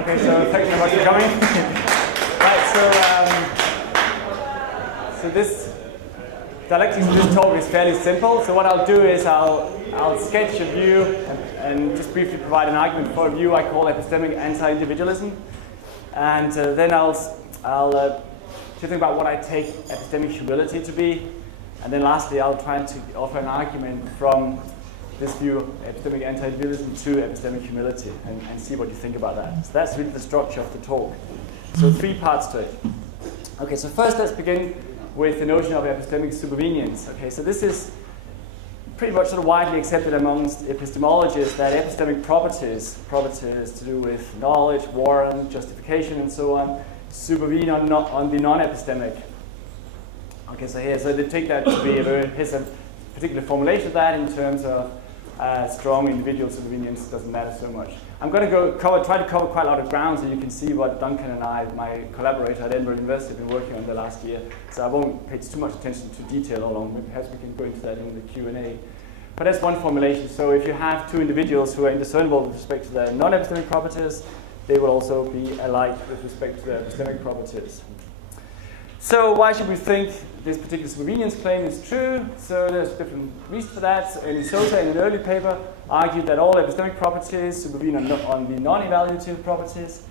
Okay, so thank you very much for coming. Right, so this dialectics of this talk is fairly simple. So what I'll do is I'll sketch a view and just briefly provide an argument for a view I call Epistemic Anti-Individualism, and then I'll think about what I take epistemic humility to be, and then lastly I'll try to offer an argument from this view, epistemic anti-individualism, to epistemic humility, and see what you think about that. So that's really the structure of the talk. So 3 parts to it. Okay, so first let's begin with the notion of epistemic supervenience. Okay, so this is pretty much sort of widely accepted amongst epistemologists that epistemic properties to do with knowledge, warrant, justification, and so on, supervene on the non-epistemic. Okay, so they take that to be here's a particular formulation of that in terms of strong individual supervenience doesn't matter so much. I'm going to try to cover quite a lot of ground so you can see what Duncan and I, my collaborator at Edinburgh University, have been working on the last year. So I won't pay too much attention to detail along. Perhaps we can go into that in the Q&A. But that's one formulation. So if you have 2 individuals who are indiscernible with respect to their non-epistemic properties, they will also be alike with respect to their epistemic properties. So why should we think this particular supervenience claim is true? So there's different reasons for that. So Sosa, in an early paper, argued that all epistemic properties supervene on the non-evaluative properties,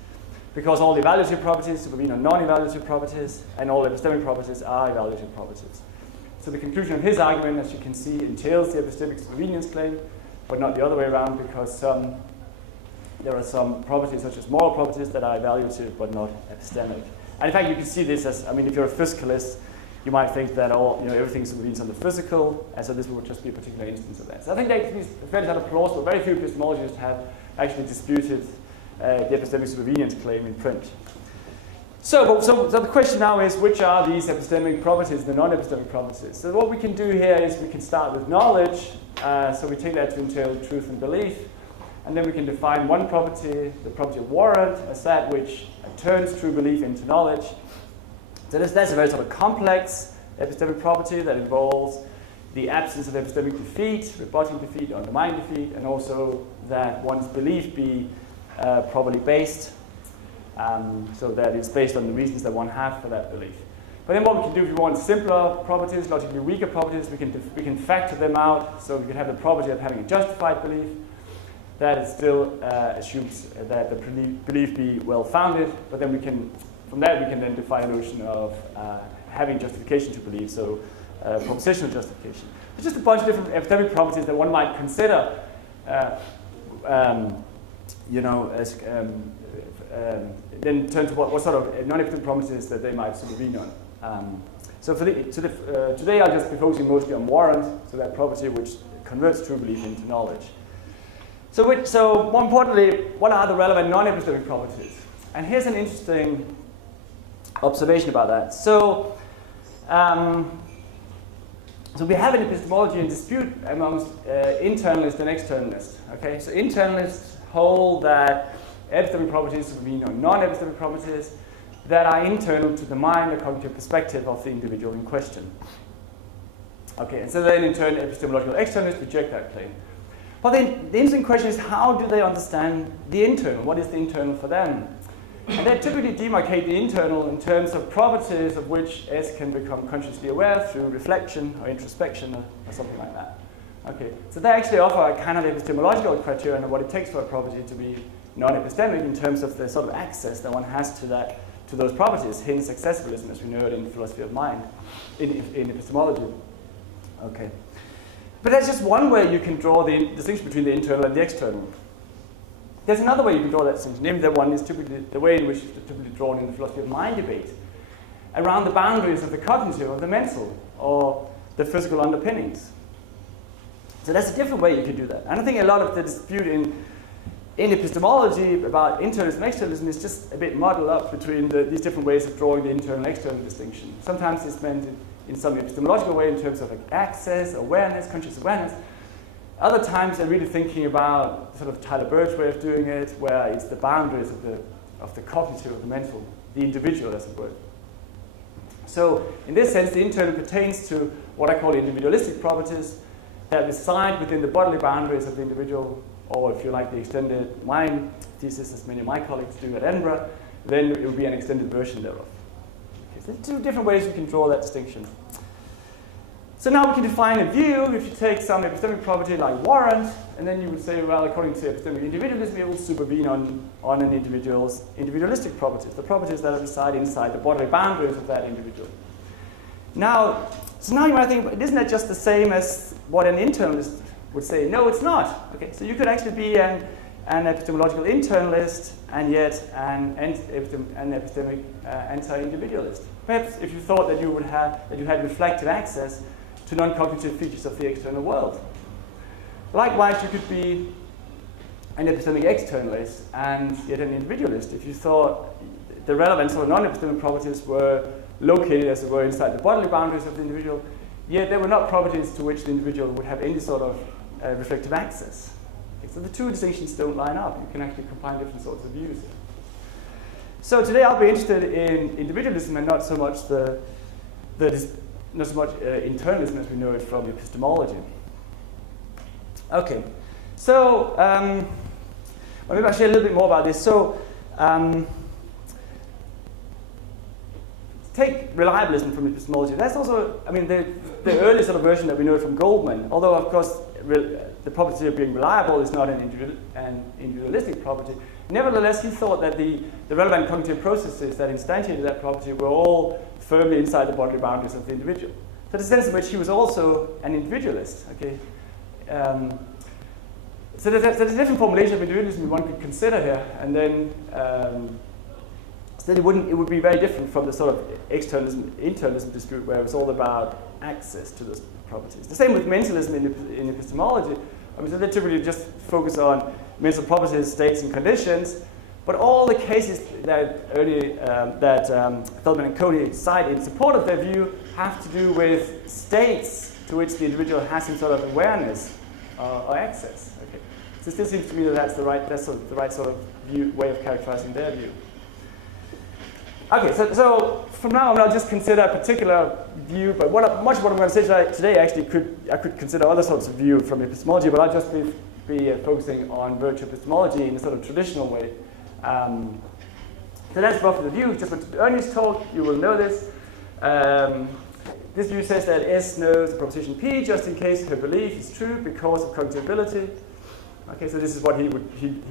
because all the evaluative properties supervene on non-evaluative properties, and all epistemic properties are evaluative properties. So the conclusion of his argument, as you can see, entails the epistemic supervenience claim, but not the other way around, because there are some properties, such as moral properties, that are evaluative but not epistemic. And in fact, you can see this as, if you're a physicalist, you might think that everything supervenes on the physical, and so this would just be a particular instance of that. So I think that is fairly plausible. Very few epistemologists have actually disputed the epistemic supervenience claim in print. So the question now is, which are these epistemic properties, the non-epistemic properties? So what we can do here is we can start with knowledge. So we take that to entail truth and belief. And then we can define one property, the property of warrant, as that which turns true belief into knowledge. So that's a very sort of complex epistemic property that involves the absence of epistemic defeat, rebutting defeat, undermining defeat, and also that one's belief be properly based, so that it's based on the reasons that one has for that belief. But then what we can do if we want simpler properties, logically weaker properties, we can factor them out. So we can have the property of having a justified belief, that it still assumes that the belief be well-founded, but then from that we can then define a notion of having justification to believe, so propositional justification. It's just a bunch of different epistemic properties that one might consider, then turn to what sort of non-epistemic properties that they might supervene on. So today I'll just be focusing mostly on warrant, so that property which converts true belief into knowledge. So more importantly, what are the relevant non-epistemic properties? And here's an interesting observation about that. So we have an epistemology and dispute amongst internalists and externalists. Okay, so internalists hold that epistemic properties supervene on non-epistemic properties that are internal to the mind or cognitive perspective of the individual in question. Okay, and so then in turn epistemological externalists reject that claim. But then the interesting question is, how do they understand the internal? What is the internal for them? And they typically demarcate the internal in terms of properties of which S can become consciously aware through reflection or introspection or something like that. Okay, so they actually offer a kind of epistemological criterion of what it takes for a property to be non-epistemic in terms of the sort of access that one has to those properties, hence accessibilism as we know it in philosophy of mind, in epistemology. Okay. But that's just one way you can draw the distinction between the internal and the external. There's another way you can draw that distinction, namely that one is typically the way in which it's typically drawn in the philosophy of mind debate, around the boundaries of the cognitive, of the mental, or the physical underpinnings. So that's a different way you can do that. And I think a lot of the dispute in epistemology about internalism and externalism is just a bit muddled up between these different ways of drawing the internal and external distinction. Sometimes it's meant in some epistemological way in terms of access, awareness, conscious awareness. Other times they're really thinking about sort of Tyler Bird's way of doing it, where it's the boundaries of the cognitive, of the mental, the individual, as it were. So in this sense, the internal pertains to what I call individualistic properties that reside within the bodily boundaries of the individual or if you like the extended mine thesis, as many of my colleagues do at Edinburgh, then it would be an extended version thereof. Okay, so two different ways you can draw that distinction. So now we can define a view. If you take some epistemic property like warrant, and then you would say, well, according to epistemic individualism, it will supervene on an individual's individualistic properties, the properties that reside inside the bodily boundaries of that individual. Now, so now you might think, isn't that just the same as what an internalist would say? No, it's not. Okay, so you could actually be an epistemological internalist and yet an epistemic anti-individualist. Perhaps if you thought that you had reflective access to non-cognitive features of the external world. Likewise, you could be an epistemic externalist and yet an individualist if you thought the relevant sort of non-epistemic properties were located, as it were, inside the bodily boundaries of the individual, yet they were not properties to which the individual would have any sort of reflective access. Okay, so the two distinctions don't line up. You can actually combine different sorts of views here. So today I'll be interested in individualism and not so much internalism as we know it from epistemology. Okay, so well, maybe I'll share a little bit more about this. So take reliabilism from epistemology. That's also, I mean, the early sort of version that we know from Goldman, although of course the property of being reliable is not an individualistic property. Nevertheless, he thought that the relevant cognitive processes that instantiated that property were all firmly inside the bodily boundaries of the individual. So the sense in which he was also an individualist. Okay, so there's a different formulation of individualism one could consider here, and then so it would be very different from the sort of internalism dispute where it's all about access to those properties. The same with mentalism in epistemology. I mean, so they typically just focus on mental properties, states, and conditions. But all the cases that Feldman and Cody cite in support of their view have to do with states to which the individual has some sort of awareness or access. Okay. So it still seems to me that that's the right sort of way of characterizing their view. Okay, so from now on I'll just consider a particular view, but much of what I'm going to say today actually I could consider other sorts of view from epistemology, but I'll just be focusing on virtue epistemology in a sort of traditional way. So that's roughly the view. Just what Ernie's taught, you will know this. This view says that S knows the proposition P just in case her belief is true because of cognitive ability. Okay, so this is what he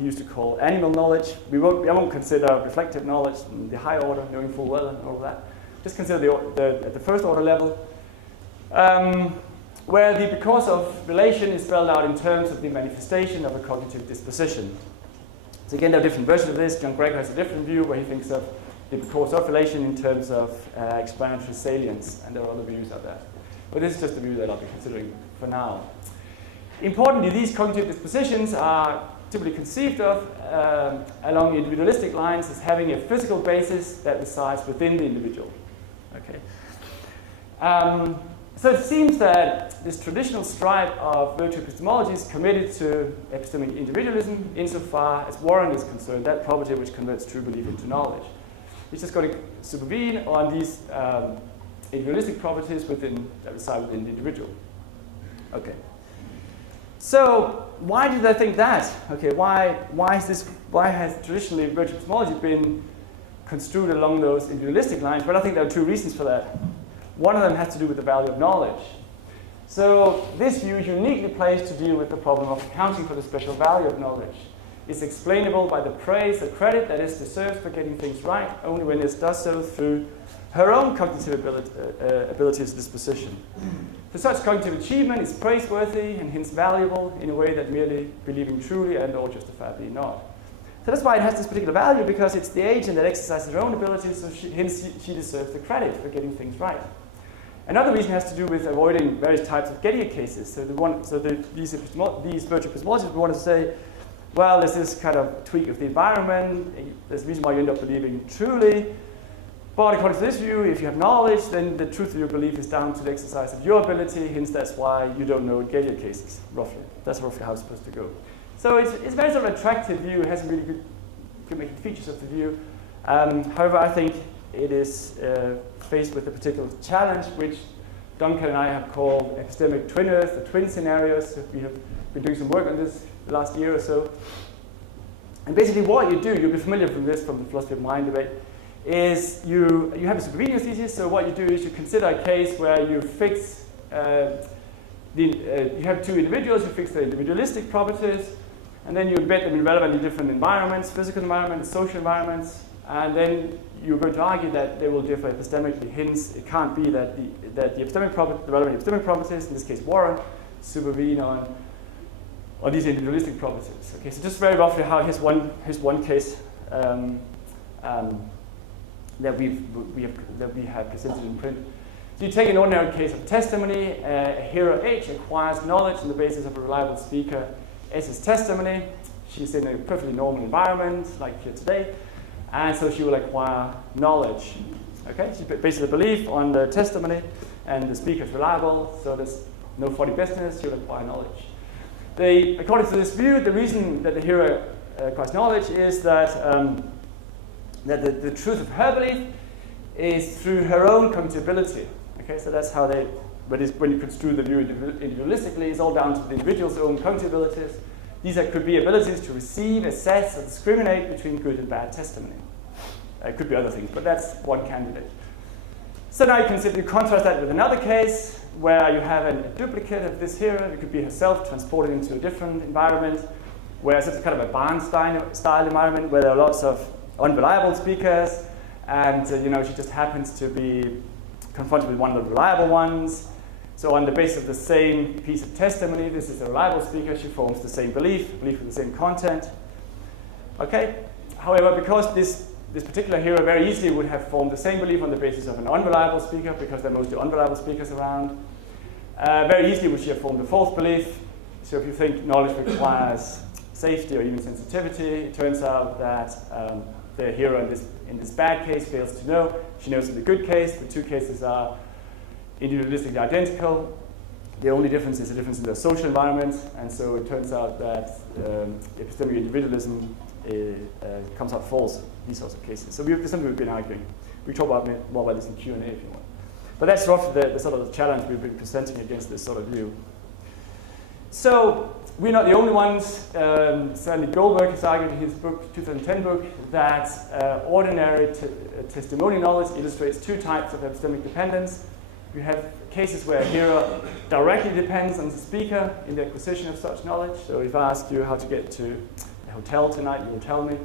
used to call animal knowledge. I won't consider reflective knowledge, the high order, knowing full well and all of that. Just consider at the first order level, where the because of relation is spelled out in terms of the manifestation of a cognitive disposition. So again, there are different versions of this. John Gregor has a different view where he thinks of the because of relation in terms of explanatory salience, and there are other views out there. But this is just the view that I'll be considering for now. Importantly, these cognitive dispositions are typically conceived of along individualistic lines as having a physical basis that resides within the individual. Okay. So it seems that this traditional stripe of virtue epistemology is committed to epistemic individualism insofar as warrant is concerned, that property which converts true belief into knowledge. It's just going to supervene on these individualistic properties that reside within the individual. Okay. So why did I think that? Okay, why has traditionally virtue epistemology been construed along those individualistic lines? Well, I think there are two reasons for that. One of them has to do with the value of knowledge. So this view is uniquely placed to deal with the problem of accounting for the special value of knowledge. It's explainable by the praise or credit that is deserved for getting things right, only when it does so through her own cognitive abilities disposition. For such cognitive achievement is praiseworthy and hence valuable in a way that merely believing truly and or justifiably not. So that's why it has this particular value, because it's the agent that exercises her own virtues, so she deserves the credit for getting things right. Another reason has to do with avoiding various types of Gettier cases. So these virtue epistemologists want to say, well, there's this kind of tweak of the environment, there's a reason why you end up believing truly, but according to this view, if you have knowledge, then the truth of your belief is down to the exercise of your ability, hence that's why you don't know Gettier cases, roughly. That's roughly how it's supposed to go. So it's a very sort of attractive view, it has some really good making features of the view. However, I think it is faced with a particular challenge, which Duncan and I have called epistemic twin Earth, the twin scenarios. So we have been doing some work on this the last year or so. And basically what you do, you'll be familiar with this from the philosophy of mind debate, is you have a supervenience thesis. So what you do is you consider a case where you fix, you have two individuals, you fix their individualistic properties, and then you embed them in relevantly different environments, physical environments, social environments, and then you're going to argue that they will differ epistemically. Hence, it can't be that the relevant epistemic properties, in this case Warren, supervene on these individualistic properties. Okay, so just very roughly how here's one case that we have presented in print. So you take an ordinary case of testimony. A hero H acquires knowledge on the basis of a reliable speaker S's testimony. She's in a perfectly normal environment, like here today, and so she will acquire knowledge. Okay, she bases a belief on the testimony, and the speaker is reliable, so there's no funny business. She will acquire knowledge. According to this view, the reason that the hero acquires knowledge is that the truth of her belief is through her own cognitibility. Okay, so that's how when you construe the view individualistically, it's all down to the individual's own cognitibilities. These could be abilities to receive, assess, or discriminate between good and bad testimony. It could be other things, but that's one candidate. So now you can simply contrast that with another case where you have a duplicate of this hero. It could be herself transported into a different environment, whereas it's kind of a barn-style environment where there are lots of unreliable speakers, and she just happens to be confronted with one of the reliable ones. So on the basis of the same piece of testimony, this is a reliable speaker, she forms the same belief with the same content. Okay. However, because this particular hero very easily would have formed the same belief on the basis of an unreliable speaker, because there are mostly unreliable speakers around, very easily would she have formed a false belief. So if you think knowledge requires safety or even sensitivity, it turns out that the hero in this bad case fails to know. She knows in the good case. The two cases are individualistically identical. The only difference is a difference in their social environment, and so it turns out that epistemic individualism comes out false in these sorts of cases. So this is something we've been arguing. We can talk more about this in Q&A if you want. But that's roughly the sort of the challenge we've been presenting against this sort of view. So we're not the only ones. Stanley Goldberg has argued in his book, 2010 book, that ordinary testimony knowledge illustrates two types of epistemic dependence. We have cases where a hero directly depends on the speaker in the acquisition of such knowledge. So if I ask you how to get to a hotel tonight, you will tell me.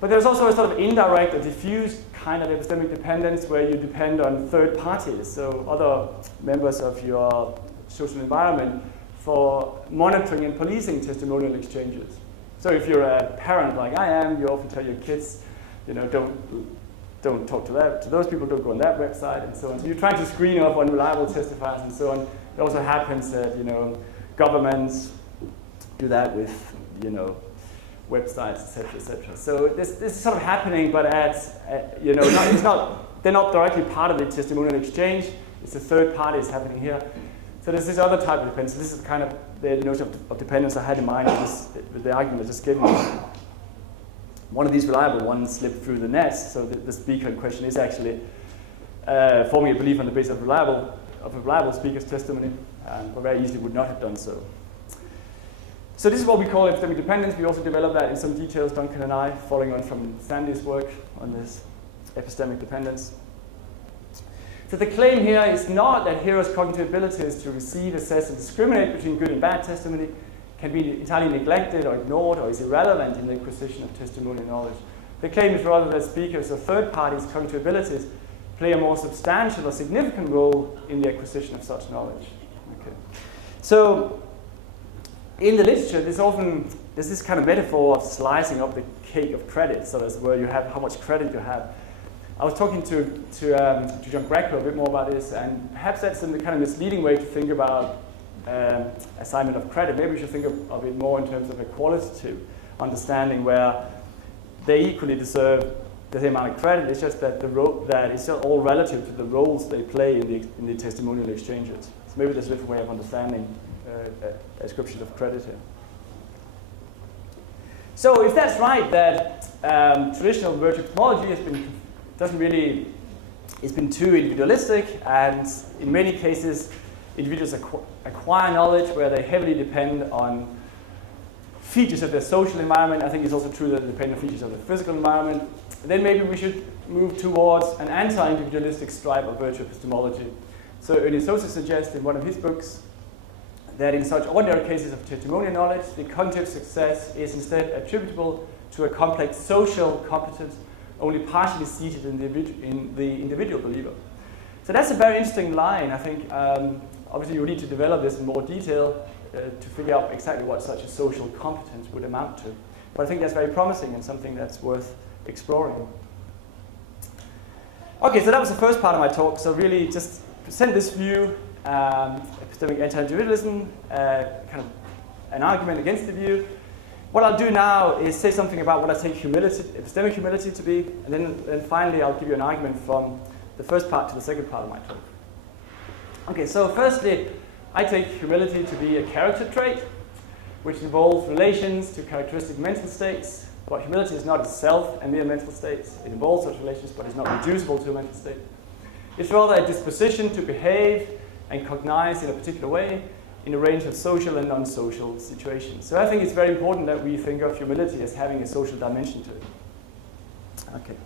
But there's also a sort of indirect or diffuse kind of epistemic dependence where you depend on third parties, so other members of your social environment, for monitoring and policing testimonial exchanges. So if you're a parent like I am, you often tell your kids, don't talk to those people, don't go on that website, and so on. So you're trying to screen off unreliable testifiers and so on. It also happens that governments do that with websites, etc., etc. So this is sort of happening, but they're not directly part of the testimonial exchange. It's a third party is happening here. So there's this other type of dependence. This is kind of the notion of dependence I had in mind with the argument I just gave you. One of these reliable ones slipped through the net, so the speaker in question is actually forming a belief on the basis of a reliable speaker's testimony, but very easily would not have done so. So this is what we call epistemic dependence. We also developed that in some details, Duncan and I, following on from Sandy's work on this epistemic dependence. So the claim here is not that heroes' cognitive abilities to receive, assess, and discriminate between good and bad testimony can be entirely neglected or ignored or is irrelevant in the acquisition of testimonial knowledge. The claim is rather that speakers or third parties' cognitive abilities play a more substantial or significant role in the acquisition of such knowledge. Okay. So in the literature, there's this kind of metaphor of slicing up the cake of credit, so that's where you have how much credit you have. I was talking to John Greco a bit more about this, and perhaps that's the kind of misleading way to think about assignment of credit. Maybe we should think of it more in terms of a qualitative understanding where they equally deserve the same amount of credit. It's just that it's just all relative to the roles they play in the testimonial exchanges. So maybe there's a different way of understanding ascription of credit here. So if that's right, that traditional virtue epistemology it's been too individualistic, and in many cases individuals acquire knowledge where they heavily depend on features of their social environment. I think it's also true that they depend on features of the physical environment. Then maybe we should move towards an anti-individualistic stripe of virtue epistemology. So Ernie Sosa suggests in one of his books that in such ordinary cases of testimonial knowledge, the cognitive success is instead attributable to a complex social competence only partially seated in the individual believer. So that's a very interesting line. I think obviously you need to develop this in more detail to figure out exactly what such a social competence would amount to. But I think that's very promising and something that's worth exploring. Okay, so that was the first part of my talk. So really just present this view, epistemic anti-individualism, kind of an argument against the view. What I'll do now is say something about what I take humility, epistemic humility to be, and then finally I'll give you an argument from the first part to the second part of my talk. Okay, so firstly, I take humility to be a character trait, which involves relations to characteristic mental states. But humility is not itself a mere mental state. It involves such relations, but it's not reducible to a mental state. It's rather a disposition to behave and cognize in a particular way in a range of social and non-social situations. So I think it's very important that we think of humility as having a social dimension to it. Okay.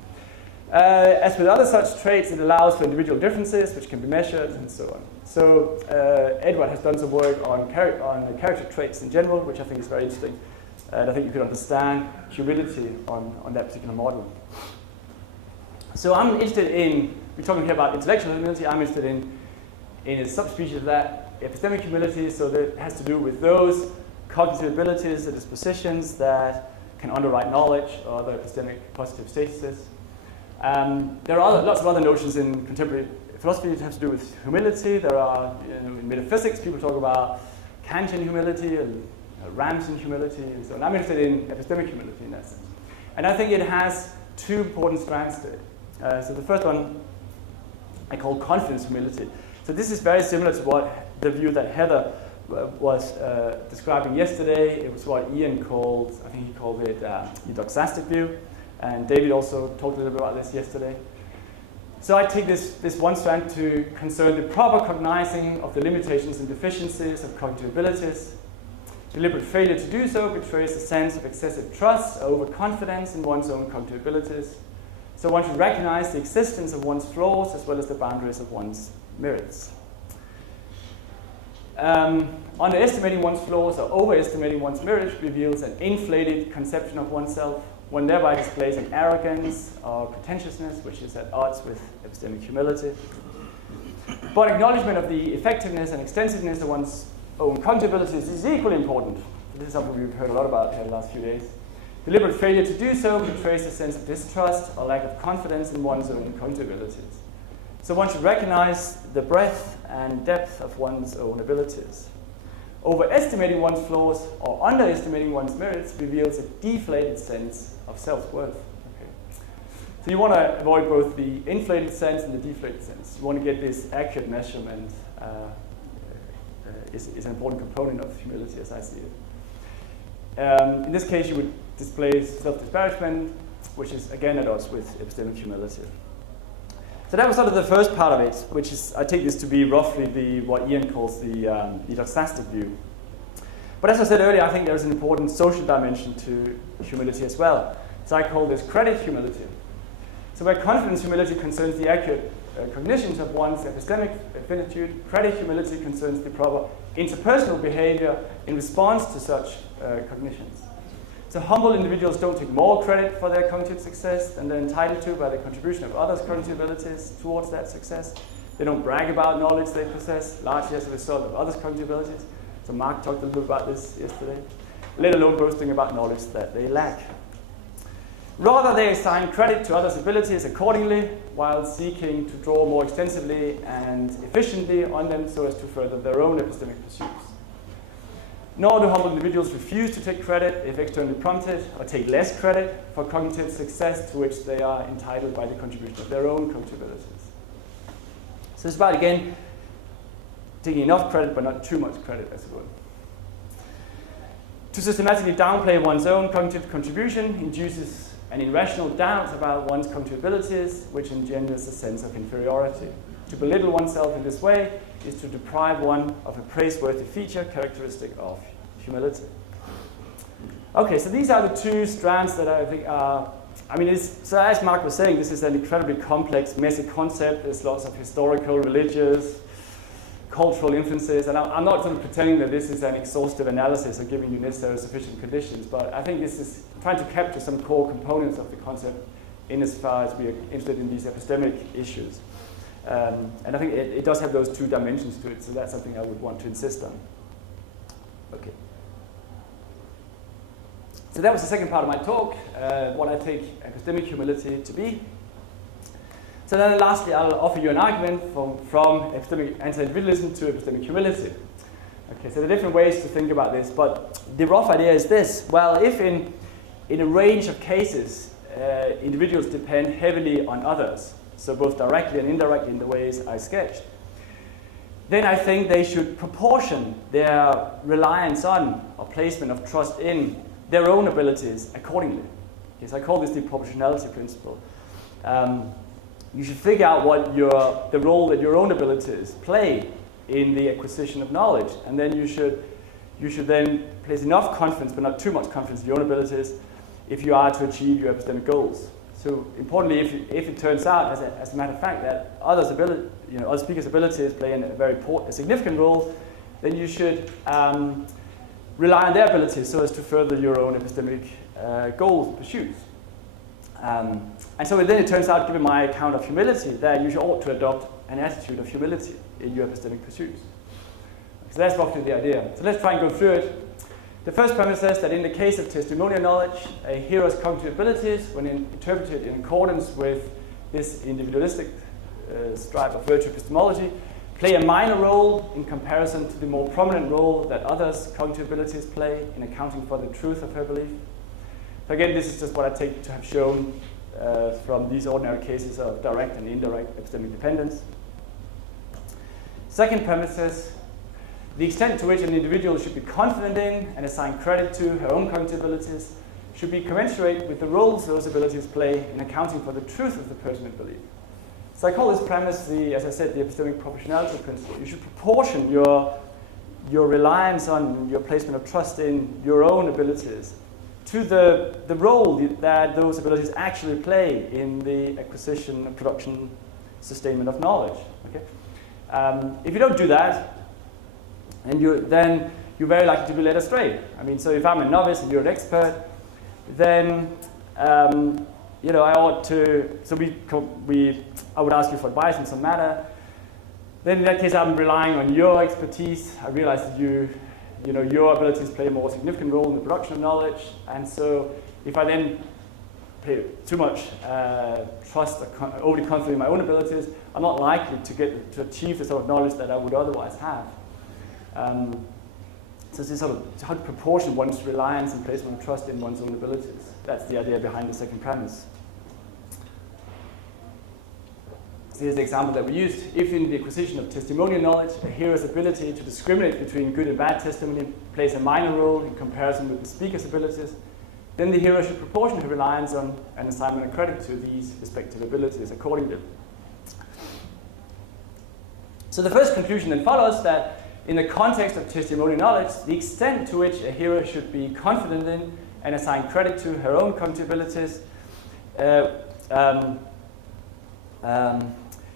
As with other such traits, it allows for individual differences, which can be measured, and so on. So Edward has done some work on character traits in general, which I think is very interesting. And I think you could understand humility on that particular model. So I'm interested in, we're talking here about intellectual humility, I'm interested in a subspecies of that, epistemic humility, so that has to do with those cognitive abilities, the dispositions that can underwrite knowledge or other epistemic positive statuses. There are lots of other notions in contemporary philosophy that have to do with humility. There are, in metaphysics, people talk about Kantian humility and Ramsden humility, and so on. I'm interested in epistemic humility in that sense. And I think it has two important strands to it. So the first one I call confidence humility. So this is very similar to what the view that Heather was describing yesterday. It was what Ian called, I think he called it the doxastic view. And David also talked a little bit about this yesterday. So I take this one strand to concern the proper cognizing of the limitations and deficiencies of cognitive abilities. Deliberate failure to do so betrays a sense of excessive trust or overconfidence in one's own cognitive abilities. So one should recognize the existence of one's flaws as well as the boundaries of one's merits. Underestimating one's flaws or overestimating one's merits reveals an inflated conception of oneself. One thereby displays an arrogance or pretentiousness which is at odds with epistemic humility. But acknowledgement of the effectiveness and extensiveness of one's own cognitive abilities is equally important. This is something we've heard a lot about here the last few days. Deliberate failure to do so betrays a sense of distrust or lack of confidence in one's own cognitive abilities. So one should recognize the breadth and depth of one's own abilities. Overestimating one's flaws or underestimating one's merits reveals a deflated sense of self-worth. Okay. So you want to avoid both the inflated sense and the deflated sense. You want to get this accurate measurement is an important component of humility as I see it. In this case, you would display self-disparagement, which is again at odds with epistemic humility. So that was sort of the first part of it, which is, I take this to be roughly what Ian calls the doxastic view. But as I said earlier, I think there's an important social dimension to humility as well. So I call this credit humility. So where confidence humility concerns the accurate cognitions of one's epistemic finitude, credit humility concerns the proper interpersonal behavior in response to such cognitions. So humble individuals don't take more credit for their cognitive success than they're entitled to by the contribution of others' cognitive abilities towards that success. They don't brag about knowledge they possess, largely as a result of others' cognitive abilities. So Mark talked a little bit about this yesterday. Let alone boasting about knowledge that they lack. Rather, they assign credit to others' abilities accordingly, while seeking to draw more extensively and efficiently on them so as to further their own epistemic pursuits. Nor do humble individuals refuse to take credit if externally prompted, or take less credit for cognitive success to which they are entitled by the contribution of their own cognitive abilities. So it's about, again, taking enough credit but not too much credit, as it were. To systematically downplay one's own cognitive contribution induces an irrational doubt about one's cognitive abilities, which engenders a sense of inferiority. To belittle oneself in this way is to deprive one of a praiseworthy feature characteristic of humility. Okay, so these are the two strands that I think are, so as Mark was saying, this is an incredibly complex, messy concept. There's lots of historical, religious, cultural influences, and I'm not sort of pretending that this is an exhaustive analysis or giving you necessary sufficient conditions, but I think this is trying to capture some core components of the concept in as far as we are interested in these epistemic issues. And I think it does have those two dimensions to it, so that's something I would want to insist on. Okay. So that was the second part of my talk, what I take epistemic humility to be. So then lastly, I'll offer you an argument from epistemic anti-individualism to epistemic humility. Okay, so there are different ways to think about this, but the rough idea is this. Well, if in a range of cases, individuals depend heavily on others, so both directly and indirectly in the ways I sketched, then I think they should proportion their reliance on or placement of trust in their own abilities accordingly. Yes, I call this the proportionality principle. You should figure out what the role that your own abilities play in the acquisition of knowledge, and then you should then place enough confidence, but not too much confidence in your own abilities, if you are to achieve your epistemic goals. So importantly, if it turns out, as a matter of fact, that other speakers' abilities play a significant role, then you should rely on their abilities so as to further your own epistemic goals, pursuits. And so then it turns out, given my account of humility, that you ought to adopt an attitude of humility in your epistemic pursuits. So that's roughly the idea. So let's try and go through it. The first premise says that in the case of testimonial knowledge, a hearer's cognitive abilities, when interpreted in accordance with this individualistic stripe of virtue epistemology, play a minor role in comparison to the more prominent role that others' cognitive abilities play in accounting for the truth of her belief. So again, this is just what I take to have shown from these ordinary cases of direct and indirect epistemic dependence. Second premise says, the extent to which an individual should be confident in and assign credit to her own cognitive abilities should be commensurate with the roles those abilities play in accounting for the truth of the pertinent belief. So I call this premise, as I said, the epistemic proportionality principle. You should proportion your reliance on your placement of trust in your own abilities to the role that those abilities actually play in the acquisition, production, sustainment of knowledge. Okay? If you don't do that, then you're very likely to be led astray. So if I'm a novice and you're an expert, then I ought to. So I would ask you for advice in some matter. Then in that case, I'm relying on your expertise. I realize that your abilities play a more significant role in the production of knowledge, and so if I then pay too much trust or overly confident in my own abilities, I'm not likely to achieve the sort of knowledge that I would otherwise have. So this is sort of how to proportion one's reliance and placement of trust in one's own abilities. That's the idea behind the second premise. So here's the example that we used. If in the acquisition of testimonial knowledge, a hearer's ability to discriminate between good and bad testimony plays a minor role in comparison with the speaker's abilities, then the hearer should proportion her reliance on an assignment of credit to these respective abilities accordingly. So the first conclusion then follows that in the context of testimonial knowledge, the extent to which a hearer should be confident in and assign credit to her own cognitive abilities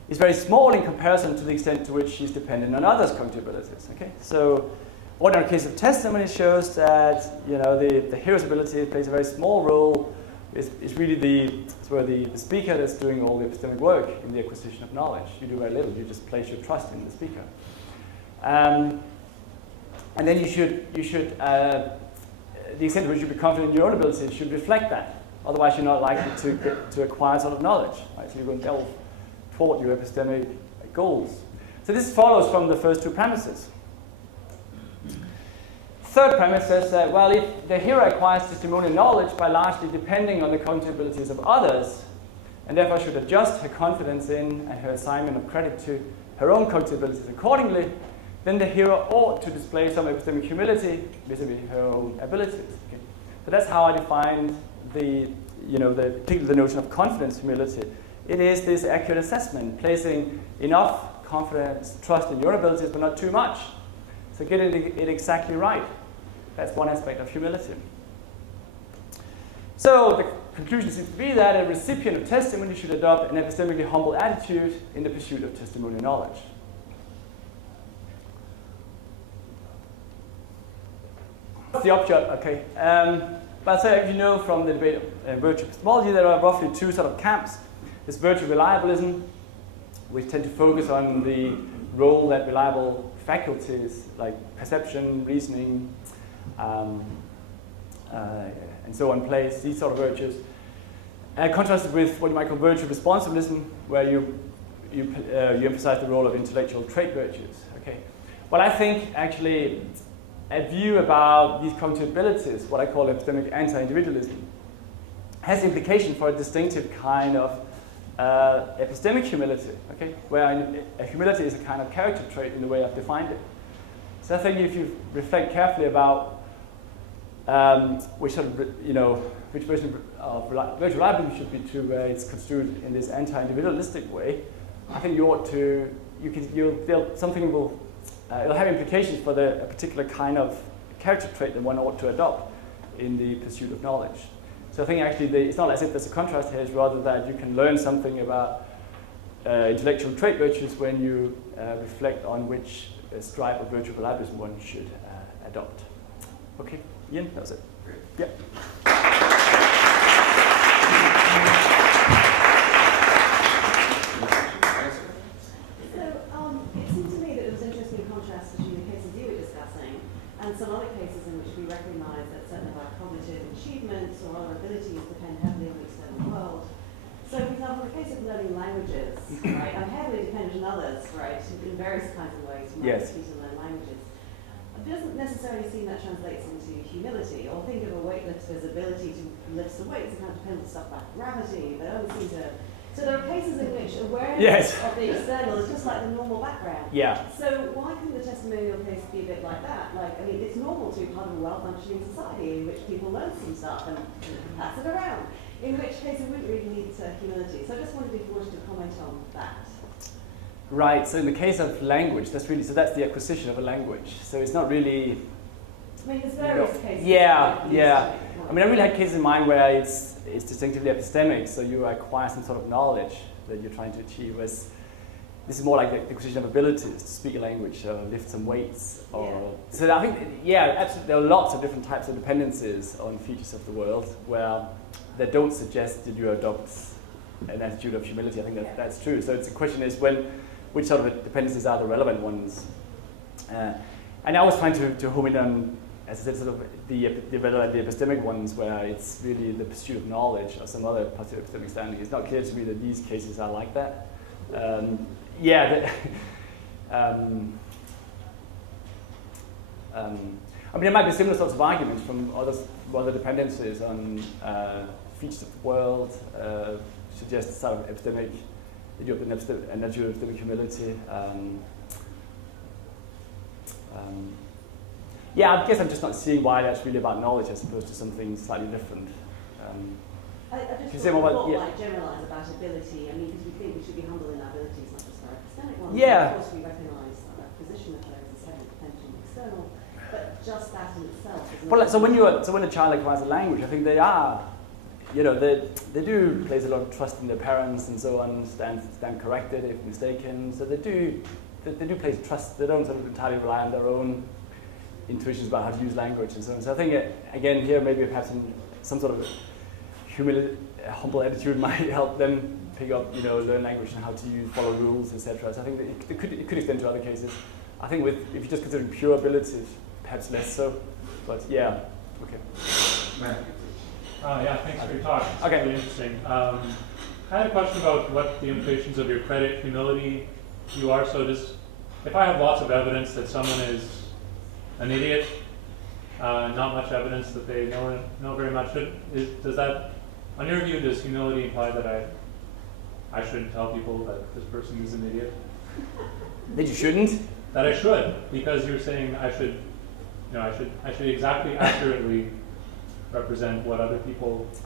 is very small in comparison to the extent to which she's dependent on others' cognitive abilities. Okay? So, ordinary case of testimony shows that the hearer's ability plays a very small role. It's really the speaker that's doing all the epistemic work in the acquisition of knowledge. You do very little. You just place your trust in the speaker. And then you should the extent to which you be confident in your own abilities should reflect that. Otherwise, you're not likely to acquire sort of knowledge. Right? So you're going to delve toward your epistemic goals. So this follows from the first two premises. Third premise says that, well, if the hearer acquires testimonial knowledge by largely depending on the cognitive abilities of others, and therefore should adjust her confidence in and her assignment of credit to her own cognitive abilities accordingly, then the hearer ought to display some epistemic humility vis-a-vis her own abilities. Okay? So that's how I defined particularly the notion of confidence humility. It is this accurate assessment, placing enough confidence, trust in your abilities, but not too much. So getting it exactly right. That's one aspect of humility. So the conclusion seems to be that a recipient of testimony should adopt an epistemically humble attitude in the pursuit of testimonial knowledge. What's the upshot? Okay. But so if you know from the debate of virtue epistemology, there are roughly two sort of camps. There's virtue reliabilism, which tend to focus on the role that reliable faculties like perception, reasoning, and so on plays, these sort of virtues. Contrasted with what you might call virtue responsivism, where you emphasize the role of intellectual trait virtues. Okay. Well, I think actually a view about these cognitive abilities, what I call epistemic anti-individualism, has implication for a distinctive kind of epistemic humility, okay? Where humility is a kind of character trait in the way I've defined it. So I think if you reflect carefully about which sort of, which version of virtue reliability should be true, where it's construed in this anti-individualistic way, I think you ought to, it'll have implications for a particular kind of character trait that one ought to adopt in the pursuit of knowledge. So I think actually it's not as if there's a contrast here, it's rather that you can learn something about intellectual trait virtues when you reflect on which stripe of virtue reliabilism one should adopt. Okay, Ian, that was it. Great. Yep. And some other cases in which we recognise that certain of our cognitive achievements or other abilities depend heavily on the external world. So, for example, in the case of learning languages, right, I'm heavily dependent on others, right, in various kinds of ways, from my ability to learn languages. It doesn't necessarily seem that translates into humility, or think of a weightlifter's ability to lift some weights and kind of depend on stuff like gravity. They don't seem to. So there are cases in which awareness of the external is just like the normal background. Yeah. So why couldn't the testimonial case be a bit like that? Like, I mean, it's normal to be part of a well-functioning society in which people learn some stuff and pass it around. In which case it wouldn't really need humility. So I just wondered if you wanted to comment on that. Right. So in the case of language, that's the acquisition of a language. So it's not really. I mean, there's various cases. Yeah. I mean, I really had cases in mind where it's distinctively epistemic, so you acquire some sort of knowledge that you're trying to achieve. Whereas this is more like the acquisition of abilities to speak a language, or lift some weights. So I think, absolutely, there are lots of different types of dependencies on features of the world where they don't suggest that you adopt an attitude of humility. I think that's true. So the question is which sort of dependencies are the relevant ones. And I was trying to home in on, as I said, sort of the epistemic ones where it's really the pursuit of knowledge or some other positive epistemic standing. It's not clear to me that these cases are like that. I mean, there might be similar sorts of arguments from other dependencies on features of the world, suggest sort of epistemic, an attitude of epistemic humility. I guess I'm just not seeing why that's really about knowledge as opposed to something slightly different. I just thought like generalise about ability. I mean, because we think we should be humble in our abilities, not just our epistemic ones. Yeah. Of course, we recognise that our position of those is heavily dependent on the external, but just that in itself. Well, so when a child acquires a language, I think they are, they do place a lot of trust in their parents and so on, stand corrected if mistaken. So they do place trust. They don't sort of entirely rely on their own intuitions about how to use language and so on. So I think, again, here maybe perhaps some sort of humble attitude might help them pick up, learn language and how to follow rules, etc. So I think that it could extend to other cases. I think if you're just considering pure abilities, perhaps less so. But yeah, okay. Thanks for your talk. It's okay. Really interesting. I had a question about what the implications of your credit humility you are. So if I have lots of evidence that someone is an idiot, not much evidence that they know very much, does that, on your view, does humility imply that I shouldn't tell people that this person is an idiot? That you shouldn't? That I should, because you're saying I should exactly accurately represent what other people's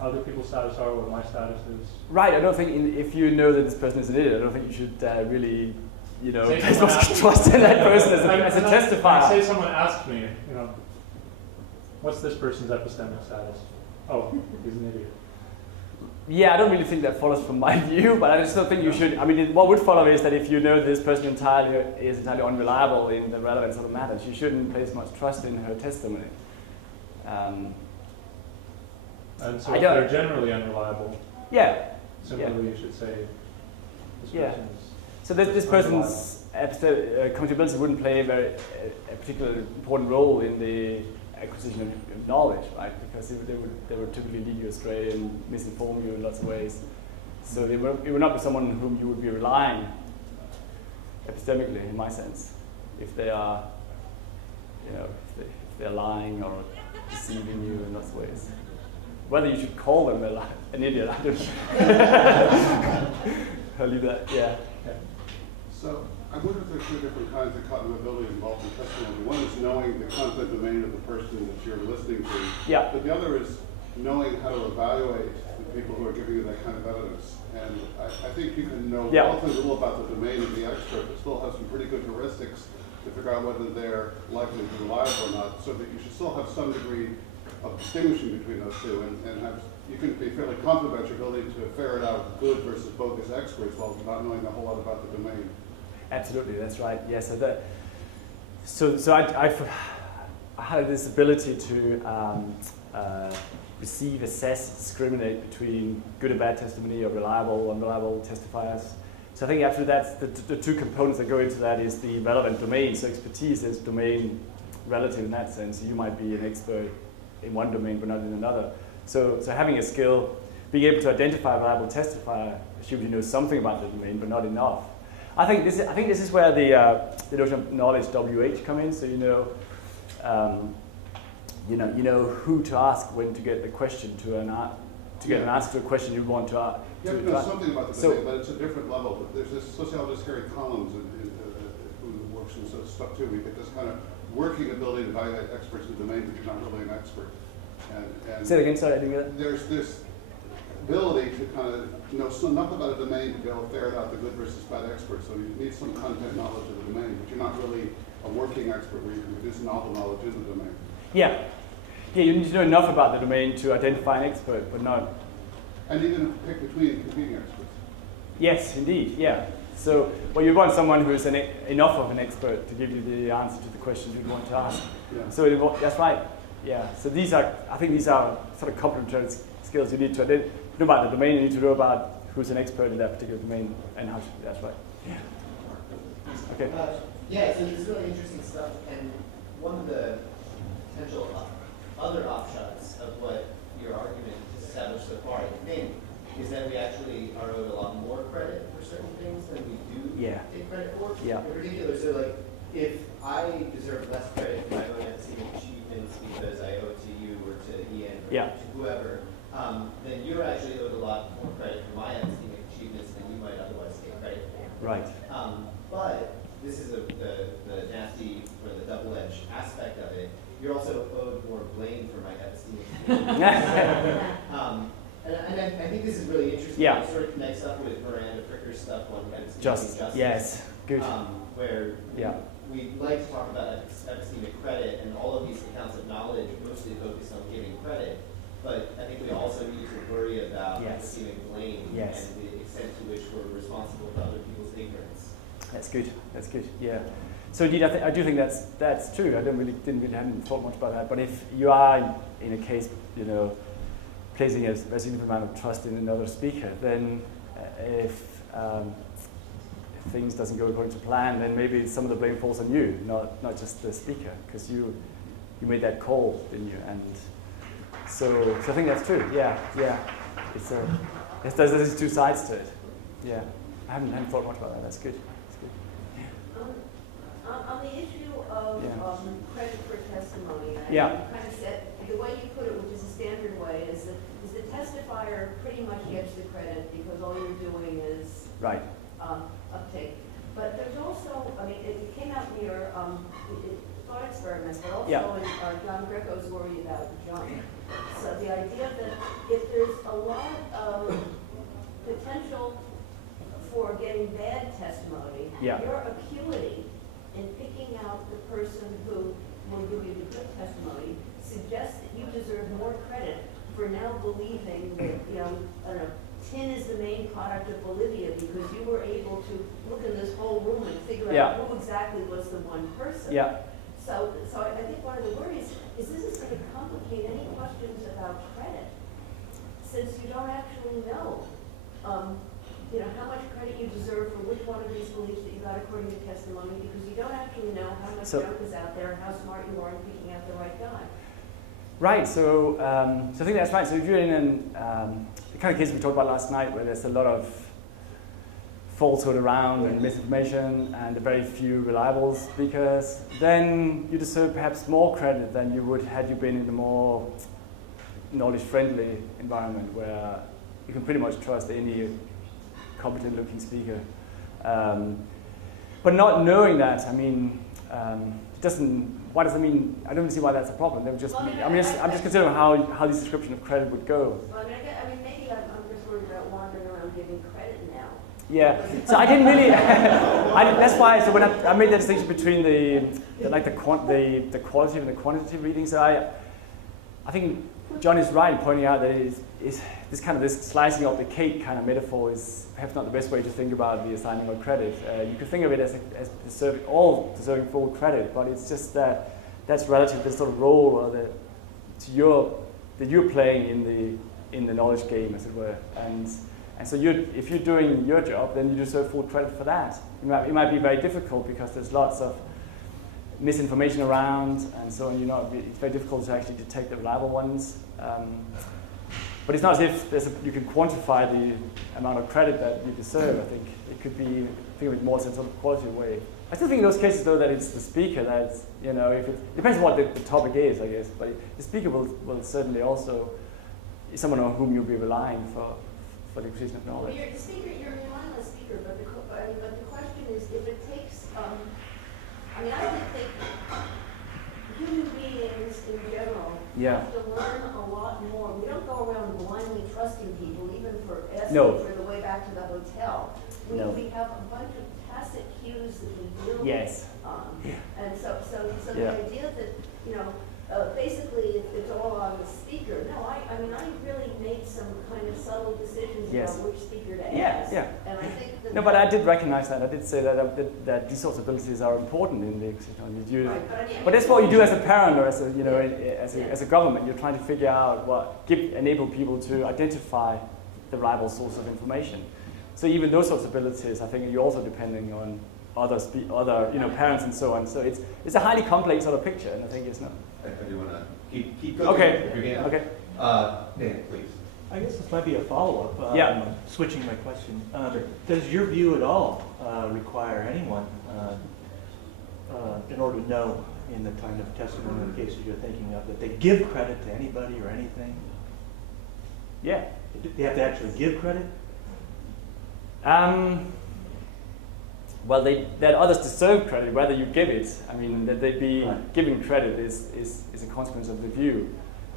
status are, what my status is. Right. I don't think if you know that this person is an idiot, I don't think you should really, place much trust in that person as a testifier. Say someone asked me, what's this person's epistemic status? Oh, he's an idiot. Yeah, I don't really think that follows from my view, but I just don't think you should. I mean, what would follow is that if you know this person is entirely unreliable in the relevant sort of matters, you shouldn't place much trust in her testimony. And so if they're generally unreliable, yeah. similarly you should say this person's So this person's accountability wouldn't play a particularly important role in the acquisition of knowledge, right? Because they would typically lead you astray and misinform you in lots of ways. So it would not be someone whom you would be relying epistemically, in my sense, if they are, if they're lying or deceiving you in lots of ways. Whether you should call them an idiot, I don't know. I'll leave that, yeah. So I wonder if there are two different kinds of continuity involved in testimony. One is knowing the content domain of the person that you're listening to. Yeah. But the other is knowing how to evaluate the people who are giving you that kind of evidence. And I think you can know relatively little about the domain of the expert, but still have some pretty good heuristics to figure out whether they're likely to be reliable or not, so that you should still have some degree of distinguishing between those two, and you can be fairly confident about your ability to ferret out good versus bogus experts while not knowing a whole lot about the domain. Absolutely, that's right. Yes, so I had this ability to receive, assess, discriminate between good and bad testimony or reliable, unreliable testifiers. So I think after that's the two components that go into that is the relevant domain. So expertise is domain relative in that sense. You might be an expert in one domain but not in another. So having a skill, being able to identify a reliable testifier assumes you know something about the domain but not enough. I think this is where the notion of knowledge WH come in. So you know who to ask when to get the question to get an answer to a question you want to ask. You have to know something about the domain, but it's a different level. But there's this sociologist Harry Collins who works in sort of stuff too. We get this kind of working ability to evaluate experts in the domain, but you're not really an expert. And say it again. Sorry, I didn't get it. There's this ability to kind of know enough about a domain to be able to ferret out the good versus bad experts. So you need some content knowledge of the domain, but you're not really a working expert where you can produce novel knowledge in the domain. Yeah, you need to know enough about the domain to identify an expert, but not. And even pick between competing experts. Yes, indeed, yeah. So, well, you want someone who is enough of an expert to give you the answer to the questions you'd want to ask. Yeah. So that's right. Yeah. So I think these are sort of complementary skills you need to know about the domain. You need to know about who's an expert in that particular domain and how. That's right. Yeah. Okay. Yeah. So this is really interesting stuff, and one of the potential other offshots of what your argument has established so far, I think, is that we actually are owed a lot more credit for certain things than we do take credit for. Yeah. In particular, so like, if I deserve less credit for my own epistemic achievements because I owe it to you or to Ian or to whoever, then you're actually owed a lot more credit for my epistemic achievements than you might otherwise take credit for. Right. But this is the nasty or the double-edged aspect of it. You're also owed more blame for my epistemic achievements. And I think this is really interesting. Yeah. It sort of connects up with Miranda Fricker's stuff on epistemic justice. Yes, good. Where we like to talk about epistemic credit, and all of these accounts of knowledge mostly focus on giving credit. But I think we also need to worry about epistemic blame and the extent to which we're responsible for other people's ignorance. That's good. That's good. Yeah. So indeed, I do think that's true. I hadn't thought much about that. But if you are in a case, placing a significant amount of trust in another speaker, then if things doesn't go according to plan, then maybe some of the blame falls on you, not just the speaker, because you made that call, didn't you? And so I think that's true. Yeah. There's two sides to it. Yeah. I hadn't thought much about that. That's good. On the issue of credit for testimony, Yeah. you kind of said, the way you put it, which is a standard way, is that the testifier pretty much gets the credit because all you're doing is Right. uptake. But there's also, it came out in your thought experiments, but also in John Greco's worry about junk. So the idea that if there's a lot of potential for getting bad testimony, your acuity in picking out the person who will give you the good testimony suggests that you deserve more credit for now believing that, I don't know, tin is the main product of Bolivia because you were able to look in this whole room and figure out who exactly was the one person. Yeah. So I think one of the worries is this is going to complicate any questions about credit, since you don't actually know, how much credit you deserve for which one of these beliefs that you got according to testimony, because you don't actually know how much junk is out there and how smart you are in picking out the right guy. Right. So I think that's right. So if you're in the kind of case we talked about last night, where there's a lot of falsehood around and misinformation and very few reliable speakers, then you deserve perhaps more credit than you would had you been in a more knowledge-friendly environment where you can pretty much trust any competent-looking speaker. But not knowing that, I mean, it doesn't. Why does it mean? I don't see why that's a problem. I'm just considering how this description of credit would go. Well, maybe I'm just worried about wandering around giving credit now. Yeah. So I didn't really. That's why. So when I made that distinction between the quality and the quantitative readings, so I think John is right in pointing out that this slicing of the cake kind of metaphor is perhaps not the best way to think about the assignment of credit. You could think of it as deserving full credit, but it's just that that's relative to the sort of role or that you're playing in the knowledge game, as it were. And so if you're doing your job, then you deserve full credit for that. It might be very difficult because there's lots of misinformation around, and so on. It's very difficult to actually detect the reliable ones. But it's not as if you can quantify the amount of credit that you deserve. I think it could be think of it more in a sort of qualitative way. I still think in those cases, though, that it's the speaker that's, if it depends on what the topic is, I guess. But the speaker will certainly also is someone on whom you'll be relying for the acquisition of knowledge. Well, you're relying on the speaker, but the question is if it takes. I think human beings in general have to learn a lot more. We don't go around blindly trusting people, even for asking for the way back to the hotel. We have a bunch of tacit cues that we deal with. And so the idea that, basically it's all on the speaker. No, I really made some kind of subtle decisions about which speaker to ask. And I think that but I did recognize that. I did say that these sorts of abilities are important in the acquisition. But that's what you do as a parent or as a government. You're trying to figure out enable people to identify the reliable source of information. So even those sorts of abilities, I think you're also depending on other parents and so on. So it's a highly complex sort of picture, and I think it's not. I do want to keep going. Okay. Dan, please. I guess this might be a follow-up. Switching my question. Sure. Does your view at all require anyone, in order to know in the kind of testimony cases you're thinking of, that they give credit to anybody or anything? Yeah. They have to actually give credit? Well, that others deserve credit, whether you give it. I mean, that they be giving credit is a consequence of the view.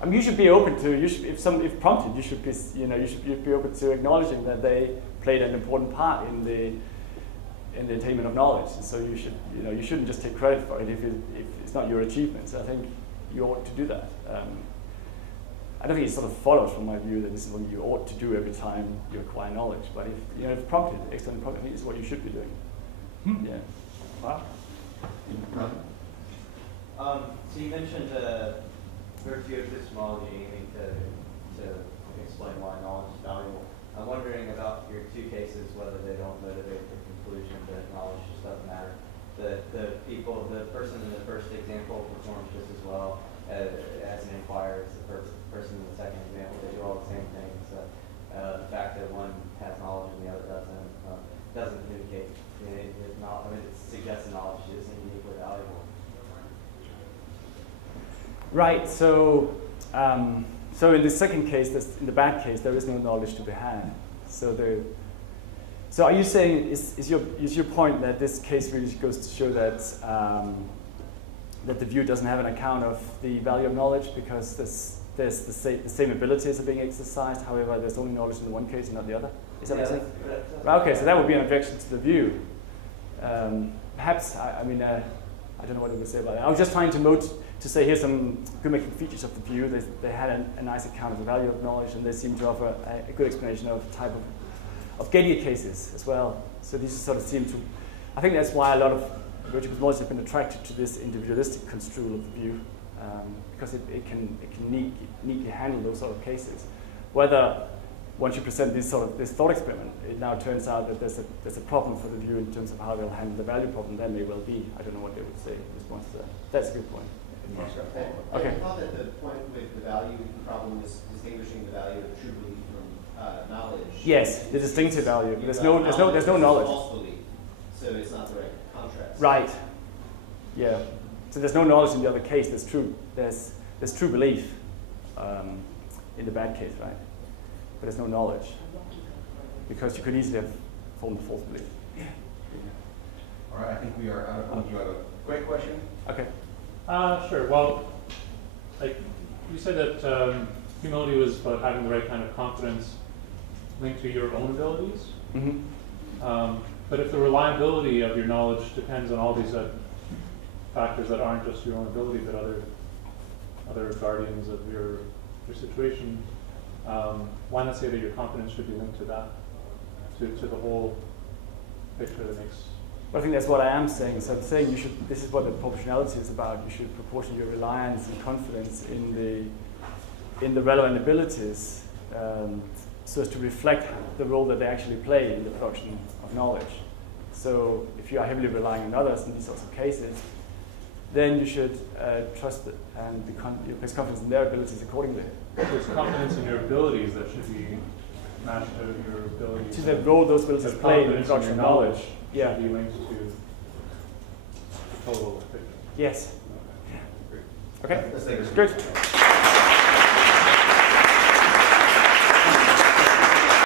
I mean, you should be open to. If prompted, you should be open to acknowledging that they played an important part in the attainment of knowledge. And so you shouldn't just take credit for it if it's not your achievement. So I think you ought to do that. I don't think it sort of follows from my view that this is what you ought to do every time you acquire knowledge. But if prompted, externally prompted, I think it's what you should be doing. Yeah. Wow. So you mentioned virtue of epistemology aiming to explain why knowledge is valuable. I'm wondering about your two cases, whether they don't motivate the conclusion that knowledge just doesn't matter. The person in the first example performs just as well as an inquirer as the person in the second example. They do all the same things. The fact that one has knowledge and the other doesn't indicate it suggests knowledge isn't uniquely valuable. Right. So in the second case, in the bad case, there is no knowledge to be had. So are you saying is your point that this case really goes to show that that the view doesn't have an account of the value of knowledge because there's the same abilities are being exercised. However, there's only knowledge in the one case and not the other. Is that what you're saying? Right, okay, so that would be an objection to the view. Perhaps I don't know what I would say about that. I was just trying to to say here's some good-making features of the view. They had a nice account of the value of knowledge, and they seem to offer a good explanation of the type of Gettier cases as well. So these sort of seem to, I think that's why a lot of vertical knowledge have been attracted to this individualistic construal of the view, because it can neatly handle those sort of cases. Whether once you present this thought experiment, it now turns out that there's a problem for the view in terms of how they'll handle the value problem. That may well be. I don't know what they would say in response to that. That's a good point. Okay. I thought that the point with the value problem is distinguishing the value of true belief from knowledge. Yes, the distinctive value. There's no knowledge. False belief, so it's not the right contrast. Right. Yeah. So there's no knowledge in the other case. There's true belief in the bad case, right? But there's no knowledge because you could easily have formed a false belief. All right, I think we are out of time. You have a quick question? Okay. Sure. Well, like you said that humility was about having the right kind of confidence linked to your own abilities. Mm-hmm. But if the reliability of your knowledge depends on all these factors that aren't just your own ability, but other guardians of your situation, why not say that your confidence should be linked to that, to the whole picture that makes. Well, I think that's what I am saying. So I'm saying this is what the proportionality is about. You should proportion your reliance and confidence in the relevant abilities so as to reflect the role that they actually play in the production of knowledge. So if you are heavily relying on others in these sorts of cases, then you should trust it and place confidence in their abilities accordingly. There's confidence in your abilities that should be matched to your abilities. To the role those abilities play in the production of knowledge. Yeah. Should be linked to the total picture. Yes. Okay. Let's take a Good.